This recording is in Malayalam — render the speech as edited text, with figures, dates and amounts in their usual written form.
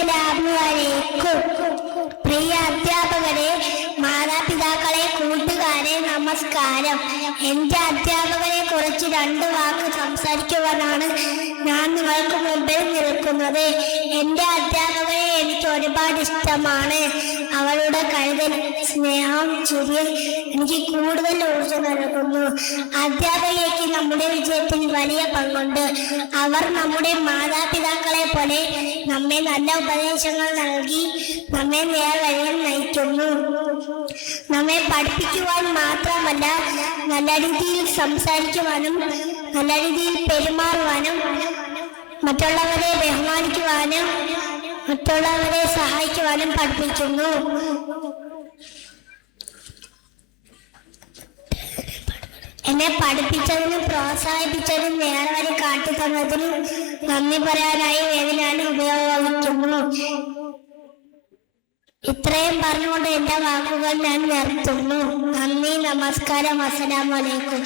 അസ്സലാമു പ്രിയ അധ്യാപകരെ, മാതാപിതാക്കളെ, കൂട്ടുകാരെ, നമസ്കാരം. എൻ്റെ അധ്യാപകരെ കുറിച്ച് 2 വാക്ക് സംസാരിക്കുവാനാണ് ഞാൻ നിങ്ങൾക്ക് മുമ്പിൽ നിൽക്കുന്നത്. എൻ്റെ അധ്യാപകരെ എനിക്ക് ഒരുപാട് ഇഷ്ടമാണ്. അവളുടെ കരുതൽ, സ്നേഹം, ചിരി എനിക്ക് കൂടുതൽ ഊർജ്ജം നൽകുന്നു. അധ്യാപകർക്ക് നമ്മുടെ വിജയത്തിൽ വലിയ പങ്കുണ്ട്. അവർ നമ്മുടെ മാതാപിതാക്കളെ പോലെ നമ്മെ നല്ല ഉപദേശങ്ങൾ നൽകി നമ്മെ നേർവഴിയിൽ നയിക്കുന്നു. നമ്മെ പഠിപ്പിക്കുവാൻ മാത്രമല്ല, നല്ല രീതിയിൽ സംസാരിക്കുവാനും നല്ല രീതിയിൽ പെരുമാറുവാനും മറ്റുള്ളവരെ ബഹുമാനിക്കുവാനും മറ്റുള്ളവരെ സഹായിക്കുവാനും പഠിപ്പിക്കുന്നു. എന്നെ പഠിപ്പിച്ചതിനും പ്രോത്സാഹിപ്പിച്ചതിനും നേർവഴി കാട്ടിത്തന്നതിനും നന്ദി പറയാനായി ഞാൻ ഉപയോഗിക്കുന്നു. ഇത്രയും പറഞ്ഞുകൊണ്ട് എൻ്റെ വാക്കുകൾ ഞാൻ നിർത്തുന്നു. നന്ദി, നമസ്കാരം, അസ്സലാമു അലൈക്കും.